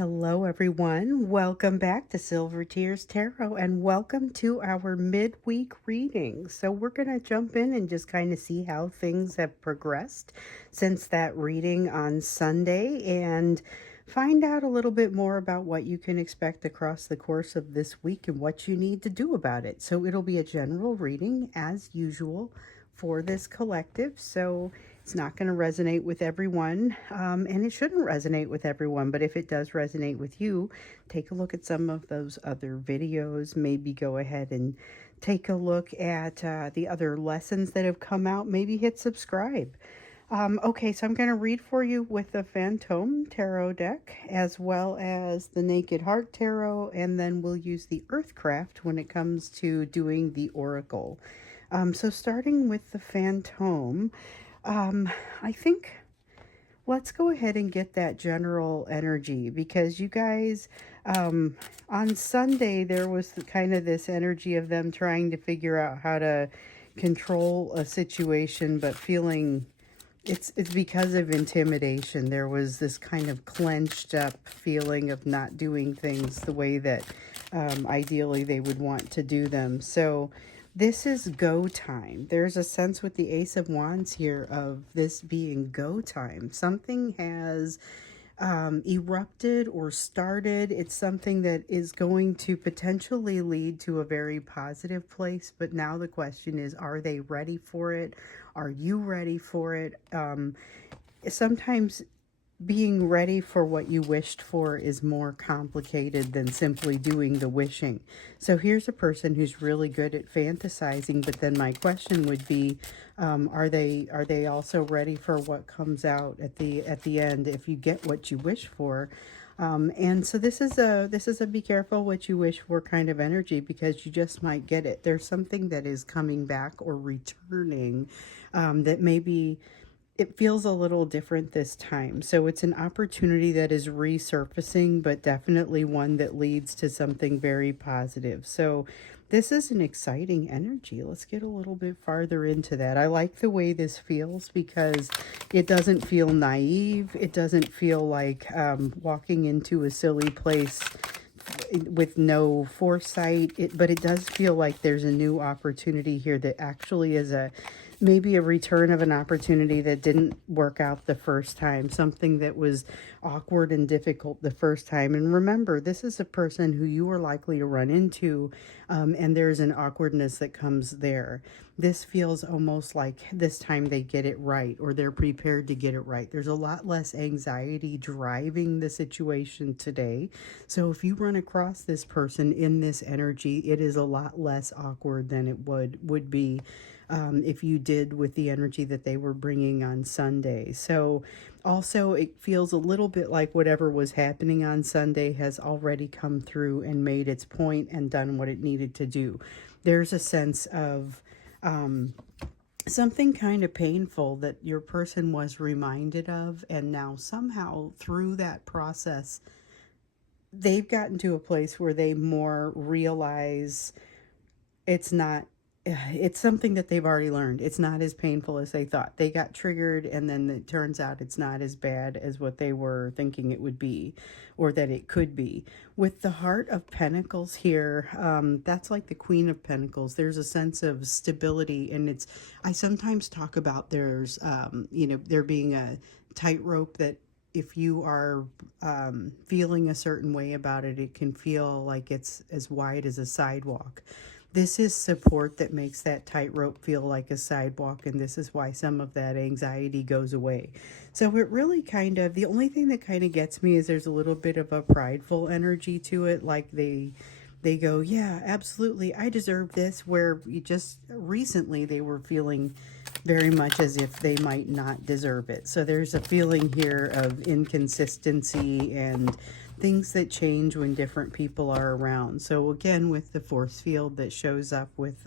Hello, everyone. Welcome back to Silver Tears Tarot and welcome to our midweek reading. So, we're going to jump in and just kind of see how things have progressed since that reading on Sunday and find out a little bit more about what you can expect across the course of this week and what you need to do about it. So, it'll be a general reading as usual for this collective. So, it's not going to resonate with everyone, and it shouldn't resonate with everyone. But if it does resonate with you, take a look at some of those other videos. Maybe go ahead and take a look at the other lessons that have come out. Maybe hit subscribe. Okay, so I'm going to read for you with the Phantom Tarot deck as well as the Naked Heart Tarot, and then we'll use the Earthcraft when it comes to doing the Oracle. So starting with the Phantom, I think let's go ahead and get that general energy because you guys, on Sunday, there was kind of this energy of them trying to figure out how to control a situation, but feeling it's because of intimidation. There was this kind of clenched up feeling of not doing things the way that ideally they would want to do them. So this is go time. There's a sense with the Ace of Wands here of this being go time. Something has erupted or started. It's something that is going to potentially lead to a very positive place. But now the question is, are they ready for it? Are you ready for it? Sometimes being ready for what you wished for is more complicated than simply doing the wishing. So here's a person who's really good at fantasizing, but then my question would be, are they also ready for what comes out at the end if you get what you wish for? And so this is a be careful what you wish for kind of energy, because you just might get it. There's something that is coming back or returning, that maybe it feels a little different this time. So it's an opportunity that is resurfacing, but definitely one that leads to something very positive. So this is an exciting energy. Let's get a little bit farther into that. I like the way this feels because it doesn't feel naive. It doesn't feel like walking into a silly place with no foresight, but it does feel like there's a new opportunity here that actually is maybe a return of an opportunity that didn't work out the first time, something that was awkward and difficult the first time. And remember, this is a person who you are likely to run into, and there's an awkwardness that comes there. This feels almost like this time they get it right, or they're prepared to get it right. There's a lot less anxiety driving the situation today. So if you run across this person in this energy, it is a lot less awkward than it would be if you did with the energy that they were bringing on Sunday. So also it feels a little bit like whatever was happening on Sunday has already come through and made its point and done what it needed to do. There's a sense of something kind of painful that your person was reminded of, and now somehow through that process they've gotten to a place where they more realize it's something that they've already learned. It's not as painful as they thought. They got triggered, and then it turns out it's not as bad as what they were thinking it would be, or that it could be. With the Heart of Pentacles here, that's like the Queen of Pentacles. There's a sense of stability, and I sometimes talk about there being a tightrope that if you are feeling a certain way about it, it can feel like it's as wide as a sidewalk. This is support that makes that tightrope feel like a sidewalk, and this is why some of that anxiety goes away. So it really the only thing that kind of gets me is there's a little bit of a prideful energy to it, like they go, yeah, absolutely, I deserve this, where just recently they were feeling very much as if they might not deserve it. So there's a feeling here of inconsistency and things that change when different people are around. So again, with the force field that shows up with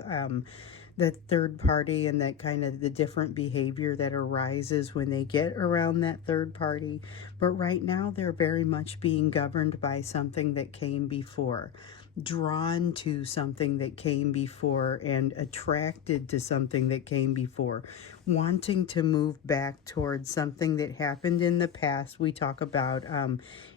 the third party, and that kind of the different behavior that arises when they get around that third party. But right now they're very much being governed by something that came before, drawn to something that came before, and attracted to something that came before. wanting to move back towards something that happened in the past. We talk about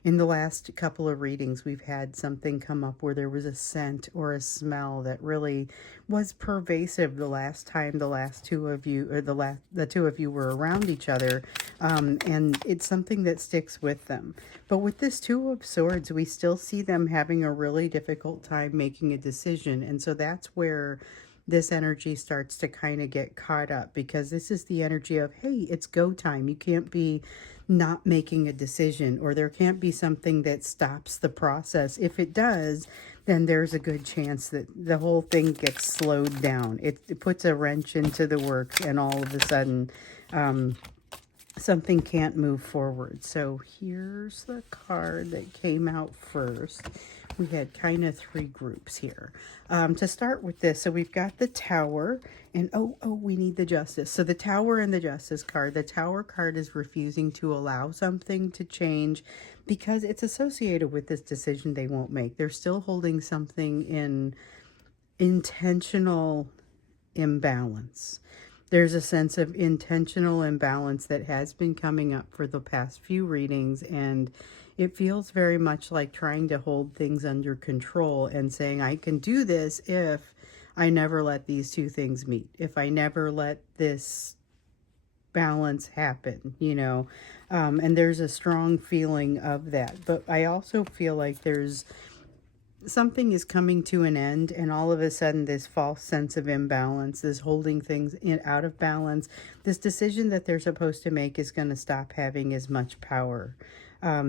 in the last couple of readings, we've had something come up where there was a scent or a smell that really was pervasive the last time the last two of you, or the two of you were around each other, and it's something that sticks with them. But with this Two of Swords, we still see them having a really difficult time making a decision, and so that's where this energy starts to kind of get caught up, because this is the energy of, hey, it's go time. You can't be not making a decision, or there can't be something that stops the process. If it does, then there's a good chance that the whole thing gets slowed down. It puts a wrench into the works, and all of a sudden something can't move forward. So here's the card that came out first. We had kind of three groups here. To start with this, so we've got the Tower, and we need the Justice. So the Tower and the Justice card. The Tower card is refusing to allow something to change because it's associated with this decision they won't make. They're still holding something in intentional imbalance. There's a sense of intentional imbalance that has been coming up for the past few readings, and it feels very much like trying to hold things under control and saying, I can do this if I never let these two things meet, if I never let this balance happen, and there's a strong feeling of that. But I also feel like there's something is coming to an end, and all of a sudden this false sense of imbalance, this holding things out of balance, this decision that they're supposed to make is going to stop having as much power.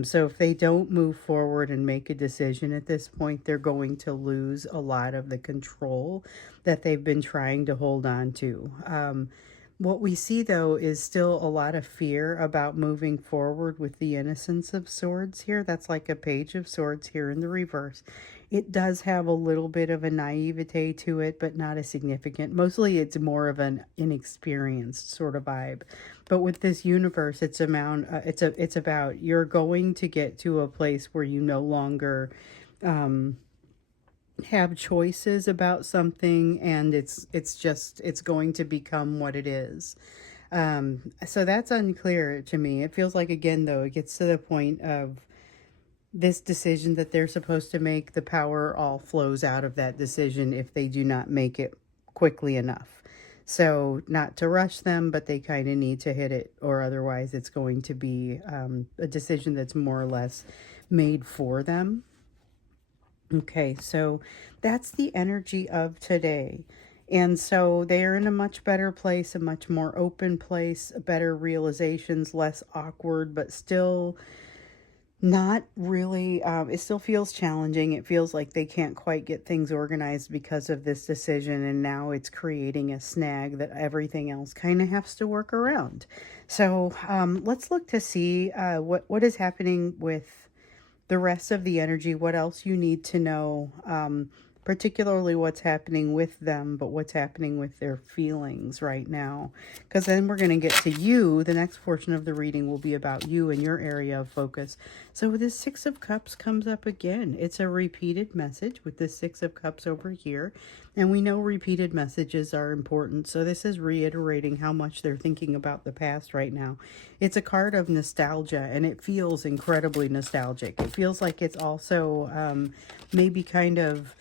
So if they don't move forward and make a decision at this point, they're going to lose a lot of the control that they've been trying to hold on to. What we see, though, is still a lot of fear about moving forward with the Innocence of Swords here. That's like a Page of Swords here in the reverse. It does have a little bit of a naivete to it, but not a significant. Mostly it's more of an inexperienced sort of vibe. But with this universe, it's about you're going to get to a place where you no longer have choices about something, and it's going to become what it is. So that's unclear to me. It feels like, again, though, it gets to the point of this decision that they're supposed to make, the power all flows out of that decision if they do not make it quickly enough. So not to rush them, but they kind of need to hit it, or otherwise it's going to be a decision that's more or less made for them. Okay, so that's the energy of today. And so they are in a much better place, a much more open place, better realizations, less awkward, but still not really, it still feels challenging. It feels like they can't quite get things organized because of this decision, and now it's creating a snag that everything else kind of has to work around. So let's look to see what is happening with the rest of the energy, what else you need to know, particularly what's happening with them, but what's happening with their feelings right now. Because then we're going to get to you. The next portion of the reading will be about you and your area of focus. So this Six of Cups comes up again. It's a repeated message with this Six of Cups over here. And we know repeated messages are important. So this is reiterating how much they're thinking about the past right now. It's a card of nostalgia, and it feels incredibly nostalgic. It feels like it's also maybe kind of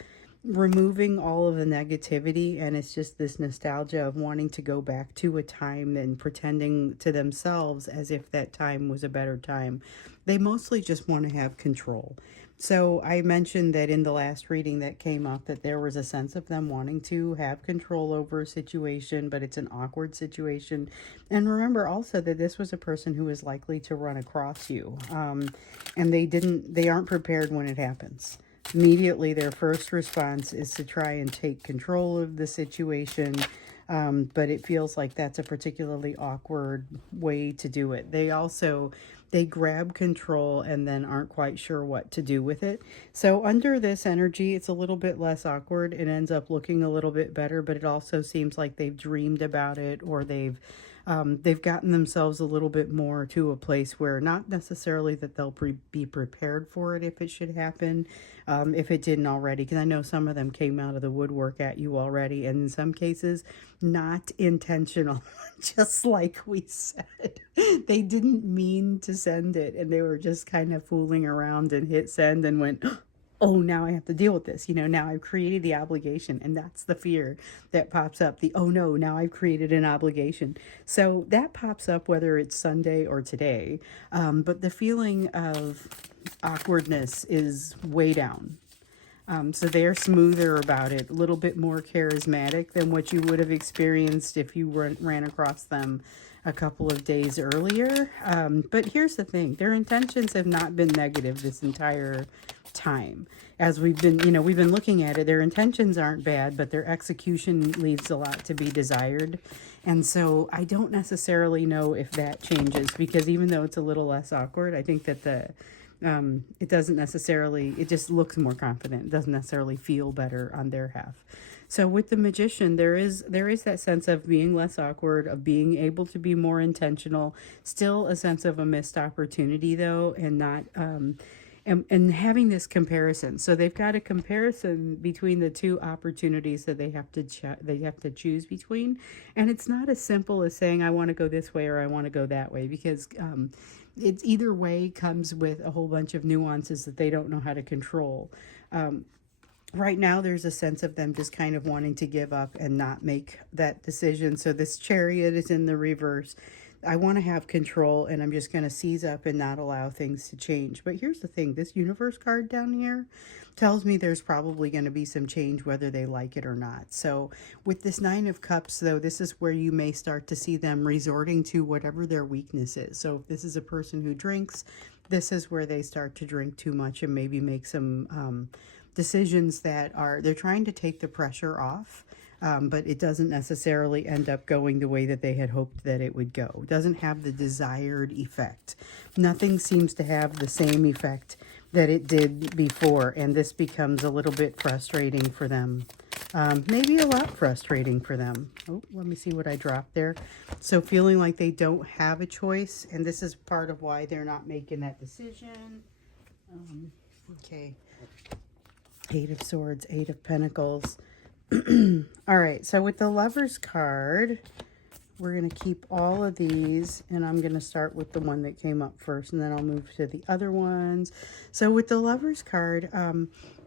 removing all of the negativity, and it's just this nostalgia of wanting to go back to a time and pretending to themselves as if that time was a better time. They mostly just want to have control. So I mentioned that in the last reading that came up, that there was a sense of them wanting to have control over a situation, but it's an awkward situation. And remember also that this was a person who is likely to run across you, and they aren't prepared when it happens. Immediately, their first response is to try and take control of the situation, but it feels like that's a particularly awkward way to do it. They grab control and then aren't quite sure what to do with it. So under this energy, it's a little bit less awkward. It ends up looking a little bit better, but it also seems like they've dreamed about it, or they've They've gotten themselves a little bit more to a place where not necessarily that they'll be prepared for it if it should happen, if it didn't already, because I know some of them came out of the woodwork at you already, and in some cases, not intentional, just like we said. They didn't mean to send it, and they were just kind of fooling around and hit send and went, oh, now I have to deal with this. Now I've created the obligation, and that's the fear that pops up. The, oh no, now I've created an obligation. So that pops up whether it's Sunday or today. But the feeling of awkwardness is way down. So they're smoother about it, a little bit more charismatic than what you would have experienced if you ran across them a couple of days earlier. But here's the thing, their intentions have not been negative this entire time. As we've been looking at it, their intentions aren't bad, but their execution leaves a lot to be desired. And so I don't necessarily know if that changes, because even though it's a little less awkward, I think that it doesn't necessarily, it just looks more confident. It doesn't necessarily feel better on their half. So with the Magician, there is that sense of being less awkward, of being able to be more intentional, still a sense of a missed opportunity though, and not, and having this comparison. So they've got a comparison between the two opportunities that they have to choose between. And it's not as simple as saying, I want to go this way or I want to go that way, because it's either way comes with a whole bunch of nuances that they don't know how to control. Right now, there's a sense of them just kind of wanting to give up and not make that decision. So this Chariot is in the reverse. I want to have control, and I'm just going to seize up and not allow things to change. But here's the thing, this Universe card down here tells me there's probably going to be some change whether they like it or not. So with this Nine of Cups, though, this is where you may start to see them resorting to whatever their weakness is. So if this is a person who drinks, this is where they start to drink too much and maybe make some decisions that they're trying to take the pressure off. But it doesn't necessarily end up going the way that they had hoped that it would go. It doesn't have the desired effect. Nothing seems to have the same effect that it did before, and this becomes a little bit frustrating for them. Maybe a lot frustrating for them. Oh, let me see what I dropped there. So feeling like they don't have a choice, and this is part of why they're not making that decision. Okay. Eight of Swords, Eight of Pentacles. All right, so with the Lover's card, we're going to keep all of these, and I'm going to start with the one that came up first, and then I'll move to the other ones. So with the Lover's card,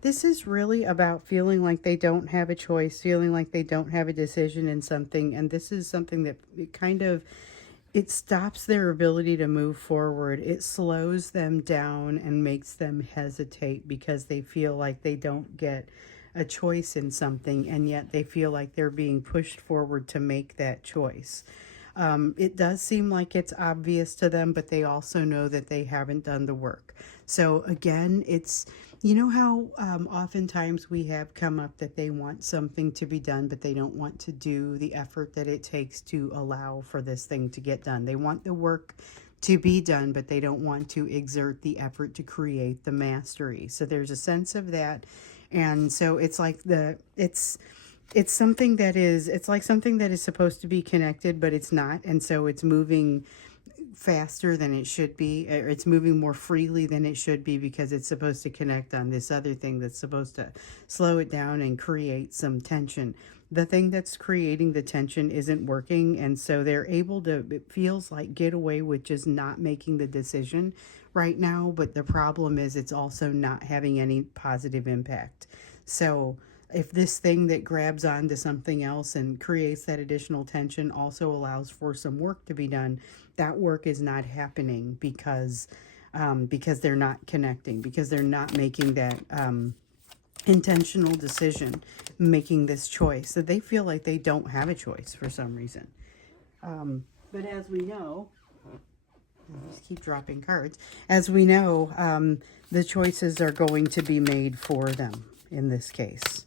this is really about feeling like they don't have a choice, feeling like they don't have a decision in something, and this is something that it stops their ability to move forward. It slows them down and makes them hesitate because they feel like they don't get a choice in something, and yet they feel like they're being pushed forward to make that choice. It does seem like it's obvious to them, but they also know that they haven't done the work. So again, it's, you know how oftentimes we have come up that they want something to be done, but they don't want to do the effort that it takes to allow for this thing to get done. They want the work to be done, but they don't want to exert the effort to create the mastery. So there's a sense of that. And so it's like it's something that is, it's like something that is supposed to be connected, but it's not. And so it's moving faster than it should be, or it's moving more freely than it should be, because it's supposed to connect on this other thing that's supposed to slow it down and create some tension. The thing that's creating the tension isn't working, and so they're able to, it feels like, get away with just not making the decision right now. But the problem is it's also not having any positive impact. So if this thing that grabs onto something else and creates that additional tension also allows for some work to be done, that work is not happening because they're not connecting, because they're not making that intentional decision, making this choice. So they feel like they don't have a choice for some reason. But as we know, I just keep dropping cards. As we know, the choices are going to be made for them in this case.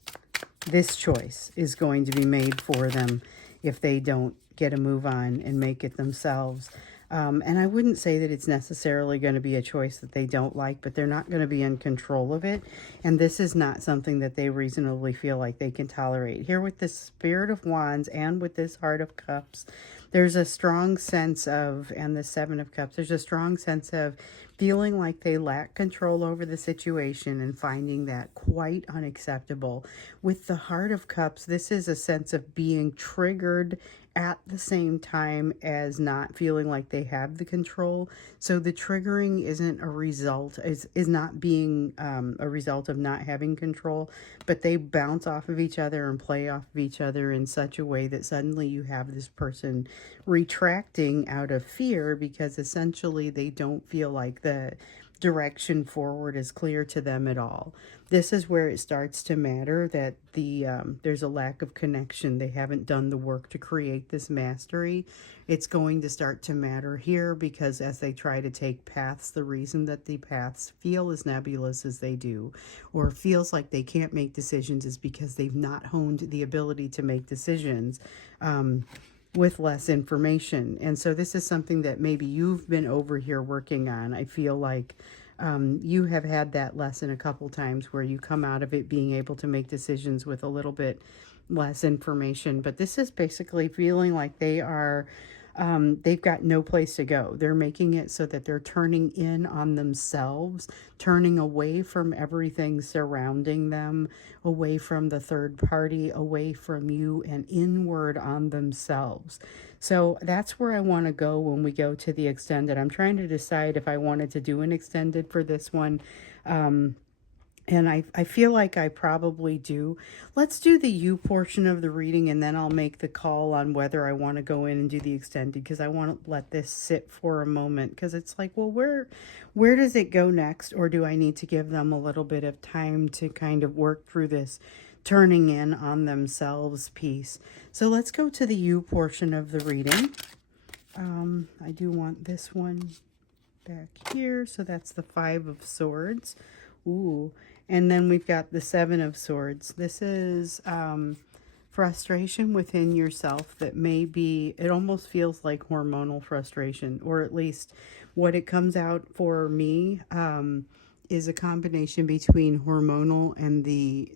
This choice is going to be made for them if they don't get a move on and make it themselves. And I wouldn't say that it's necessarily going to be a choice that they don't like, but they're not going to be in control of it. And this is not something that they reasonably feel like they can tolerate. Here with the Spirit of Wands and with this Heart of Cups, there's a strong sense of, and the Seven of Cups, there's a strong sense of feeling like they lack control over the situation and finding that quite unacceptable. With the Heart of Cups, this is a sense of being triggered at the same time as not feeling like they have the control. So the triggering isn't a result, is not being a result of not having control, but they bounce off of each other and play off of each other in such a way that suddenly you have this person retracting out of fear because essentially they don't feel like the direction forward is clear to them at all. This is where it starts to matter that there's a lack of connection. They haven't done the work to create this mastery. It's going to start to matter here because as they try to take paths, the reason that the paths feel as nebulous as they do or feels like they can't make decisions is because they've not honed the ability to make decisions with less information. And so this is something that maybe you've been over here working on. I feel like you have had that lesson a couple times where you come out of it being able to make decisions with a little bit less information. But this is basically feeling like they are they've got no place to go. They're making it so that they're turning in on themselves, turning away from everything surrounding them, away from the third party, away from you, and inward on themselves. So that's where I want to go when we go to the extended. I'm trying to decide if I wanted to do an extended for this one. And I feel like I probably do. Let's do the you portion of the reading, and then I'll make the call on whether I want to go in and do the extended, because I want to let this sit for a moment, because it's like, well, where does it go next? Or do I need to give them a little bit of time to kind of work through this turning in on themselves piece? So let's go to the you portion of the reading. I do want this one back here. So that's the Five of Swords. Ooh. And then we've got the Seven of Swords. This is frustration within yourself that may be, it almost feels like hormonal frustration, or at least what it comes out for me is a combination between hormonal and the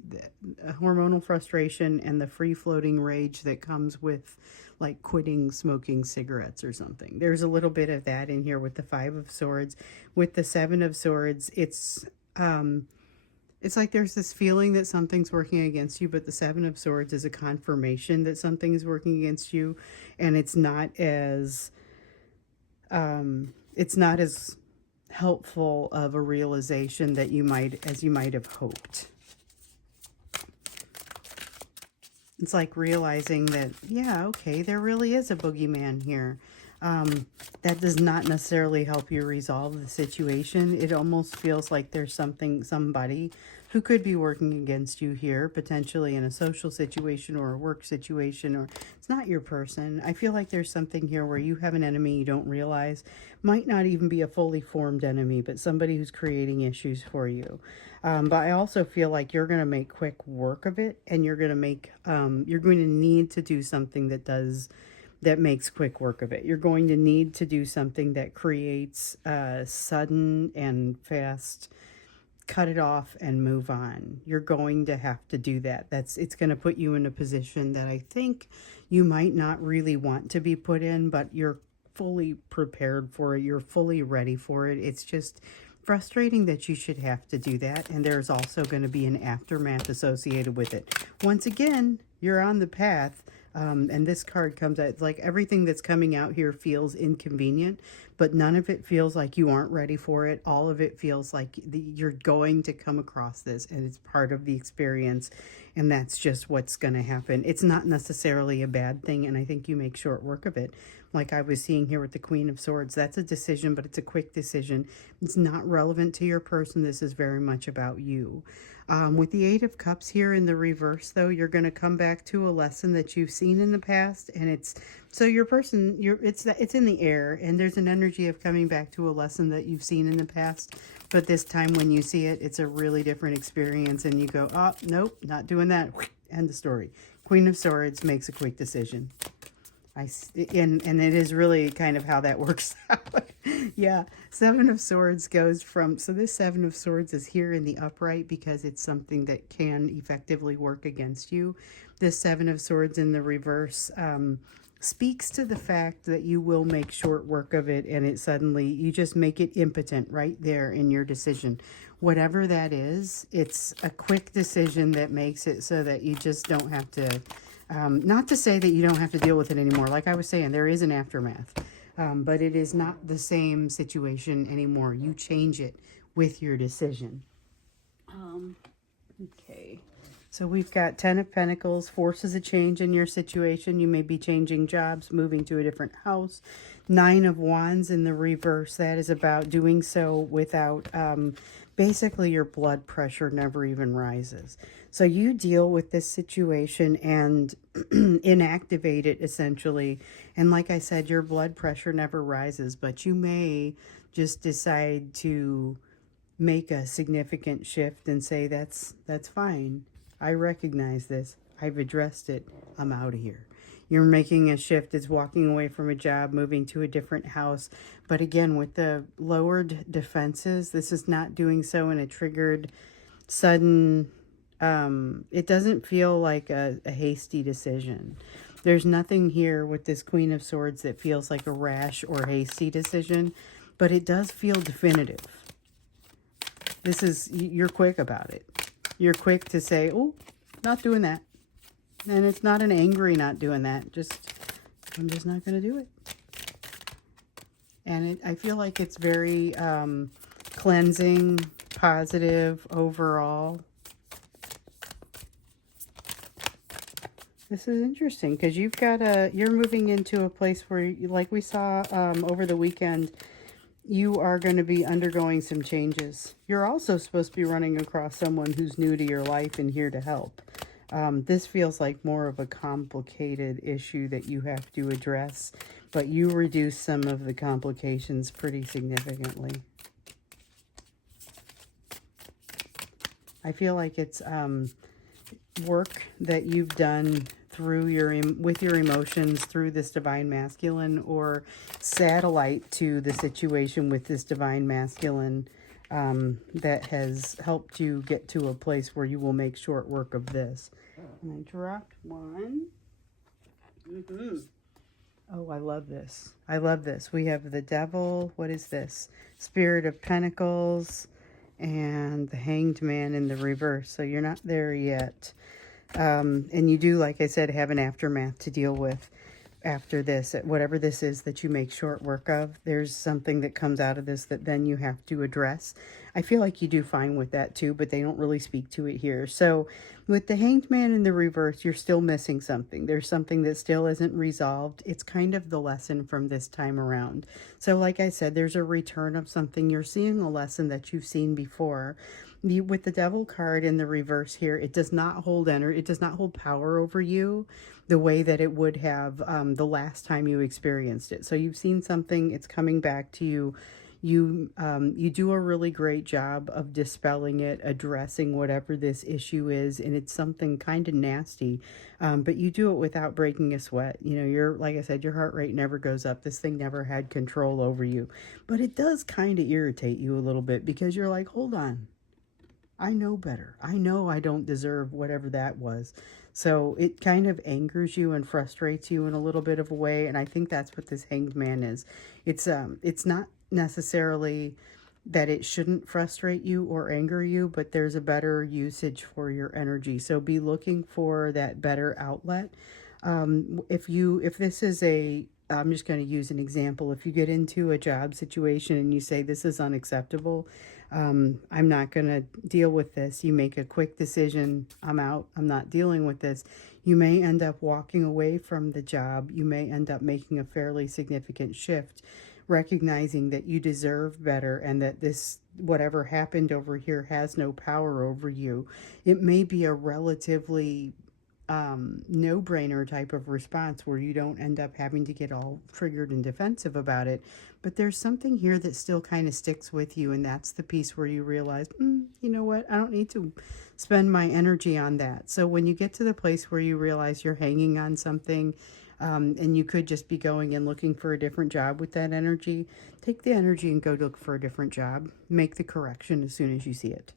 hormonal frustration and the free-floating rage that comes with like quitting smoking cigarettes or something. There's a little bit of that in here with the Five of Swords. With the Seven of Swords, it's like there's this feeling that something's working against you, but the Seven of Swords is a confirmation that something's working against you, and it's not as helpful of a realization that you might have hoped. It's like realizing that, yeah, okay, there really is a boogeyman here. That does not necessarily help you resolve the situation. It almost feels like there's somebody who could be working against you here, potentially in a social situation or a work situation, or it's not your person. I feel like there's something here where you have an enemy you don't realize. Might not even be a fully formed enemy, but somebody who's creating issues for you. But I also feel like you're going to make quick work of it, and you're going to need to do something that makes quick work of it. You're going to need to do something that creates sudden and fast cut it off and move on. You're going to have to do that. It's going to put you in a position that I think you might not really want to be put in, but you're fully prepared for it. You're fully ready for it. It's just frustrating that you should have to do that. And there's also going to be an aftermath associated with it. Once again, you're on the path. And this card comes out, it's like everything that's coming out here feels inconvenient, but none of it feels like you aren't ready for it. All of it feels like you're going to come across this, and it's part of the experience, and that's just what's going to happen. It's not necessarily a bad thing, and I think you make short work of it. Like I was seeing here with the Queen of Swords, that's a decision, but it's a quick decision. It's not relevant to your person. This is very much about you. With the Eight of Cups here in the reverse, though, you're going to come back to a lesson that you've seen in the past, and it's in the air, and there's an energy of coming back to a lesson that you've seen in the past, but this time when you see it, it's a really different experience, and you go, oh, nope, not doing that. End of story. Queen of Swords makes a quick decision. And it is really kind of how that works out. Yeah, Seven of Swords goes from, so this Seven of Swords is here in the upright because it's something that can effectively work against you. This Seven of Swords in the reverse speaks to the fact that you will make short work of it, and it suddenly, you just make it impotent right there in your decision. Whatever that is, it's a quick decision that makes it so that you just don't have to, not to say that you don't have to deal with it anymore. Like I was saying, there is an aftermath, but it is not the same situation anymore. You change it with your decision. Okay. So we've got Ten of Pentacles, forces a change in your situation. You may be changing jobs, moving to a different house. Nine of Wands in the reverse. That is about doing so without, basically your blood pressure never even rises. So you deal with this situation and inactivate it essentially. And like I said, your blood pressure never rises, but you may just decide to make a significant shift and say, that's fine. I recognize this. I've addressed it. I'm out of here. You're making a shift. It's walking away from a job, moving to a different house. But again, with the lowered defenses, this is not doing so in a triggered, sudden, it doesn't feel like a hasty decision. There's nothing here with this Queen of Swords that feels like a rash or hasty decision, but it does feel definitive. This is, you're quick about it. You're quick to say, oh, not doing that. And it's not an angry not doing that. I'm just not going to do it. And I feel like it's very cleansing, positive overall. This is interesting because you're moving into a place where, like we saw over the weekend, you are going to be undergoing some changes. You're also supposed to be running across someone who's new to your life and here to help. This feels like more of a complicated issue that you have to address, but you reduce some of the complications pretty significantly. I feel like it's work that you've done through with your emotions through this divine masculine, or satellite to the situation with this divine masculine, that has helped you get to a place where you will make short work of this. And I dropped one. Oh, I love this. I love this. We have the Devil. What is this? Spirit of Pentacles and the Hanged Man in the reverse. So you're not there yet. And you do, like I said, have an aftermath to deal with after this. Whatever this is that you make short work of, there's something that comes out of this that then you have to address. I feel like you do fine with that too, but they don't really speak to it here. So with the Hanged Man in the reverse, you're still missing something. There's something that still isn't resolved. It's kind of the lesson from this time around. So like I said, there's a return of something. You're seeing a lesson that you've seen before. With the Devil card in the reverse here, it does not hold energy. It does not hold power over you the way that it would have the last time you experienced it. So you've seen something, it's coming back to you. You do a really great job of dispelling it, addressing whatever this issue is, and it's something kind of nasty, but you do it without breaking a sweat. You know, like I said, your heart rate never goes up. This thing never had control over you, but it does kind of irritate you a little bit because you're like, hold on. I know better. I know I don't deserve whatever that was. So it kind of angers you and frustrates you in a little bit of a way. And I think that's what this Hanged Man is. It's not necessarily that it shouldn't frustrate you or anger you, but there's a better usage for your energy. So be looking for that better outlet. If this is I'm just going to use an example. If you get into a job situation and you say, this is unacceptable, I'm not going to deal with this. You make a quick decision. I'm out. I'm not dealing with this. You may end up walking away from the job. You may end up making a fairly significant shift, recognizing that you deserve better and that this, whatever happened over here, has no power over you. It may be a relatively no-brainer type of response where you don't end up having to get all triggered and defensive about it, but there's something here that still kind of sticks with you, and that's the piece where you realize, you know what, I don't need to spend my energy on that. So when you get to the place where you realize you're hanging on something, And you could just be going and looking for a different job with that energy. Take the energy and go look for a different job. Make the correction as soon as you see it.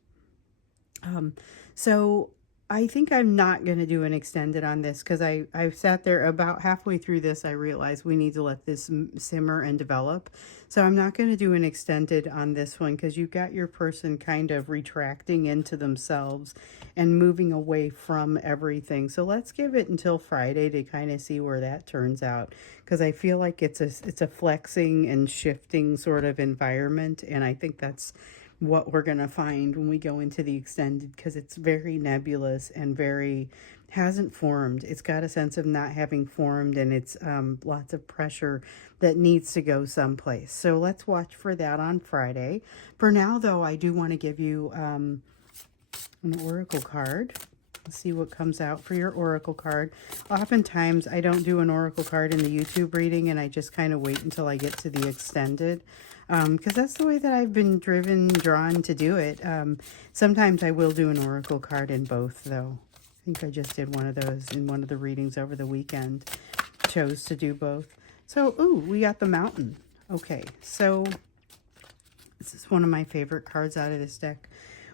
Um, so I think I'm not going to do an extended on this because I've sat there about halfway through this. I realized we need to let this simmer and develop. So I'm not going to do an extended on this one because you've got your person kind of retracting into themselves and moving away from everything. So let's give it until Friday to kind of see where that turns out, because I feel like it's a flexing and shifting sort of environment, and I think that's what we're going to find when we go into the extended, because it's very nebulous and very hasn't formed. It's got a sense of not having formed, and it's lots of pressure that needs to go someplace. So let's watch for that on Friday. For now, though, I do want to give you an oracle card. Let's see what comes out for your oracle card. Oftentimes, I don't do an oracle card in the YouTube reading, and I just kind of wait until I get to the extended, because that's the way that I've been drawn to do it. Sometimes I will do an oracle card in both, though. I think I just did one of those in one of the readings over the weekend. Chose to do both. So, ooh, we got the mountain. Okay, so this is one of my favorite cards out of this deck.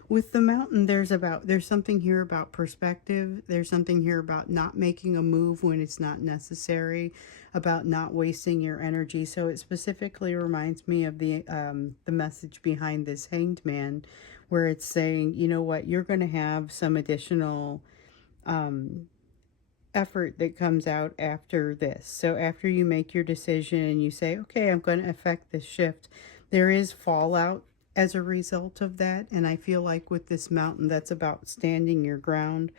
With the mountain, there's something here about perspective. There's something here about not making a move when it's not necessary, about not wasting your energy. So it specifically reminds me of the message behind this Hanged Man, where it's saying, you know what, you're going to have some additional effort that comes out after this. So after you make your decision and you say, okay, I'm going to affect this shift, there is fallout as a result of that. And I feel like with this mountain, that's about standing your ground,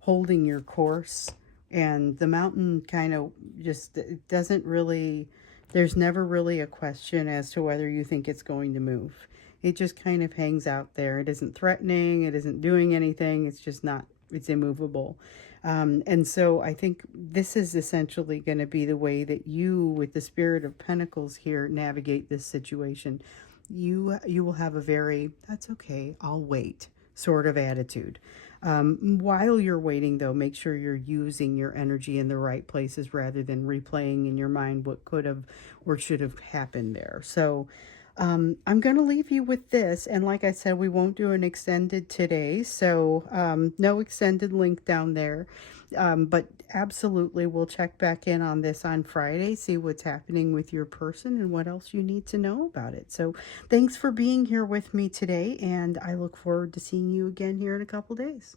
holding your course. And the mountain kind of just, it doesn't really, there's never really a question as to whether you think it's going to move. It just kind of hangs out there. It isn't threatening. It isn't doing anything. It's just not, it's immovable. And so I think this is essentially going to be the way that you, with the Spirit of Pentacles here, navigate this situation. You will have a very, that's okay, I'll wait sort of attitude. While you're waiting, though, make sure you're using your energy in the right places rather than replaying in your mind what could have or should have happened there. So I'm going to leave you with this. And like I said, we won't do an extended today. So no extended link down there. But absolutely, we'll check back in on this on Friday, see what's happening with your person and what else you need to know about it. So thanks for being here with me today. And I look forward to seeing you again here in a couple days.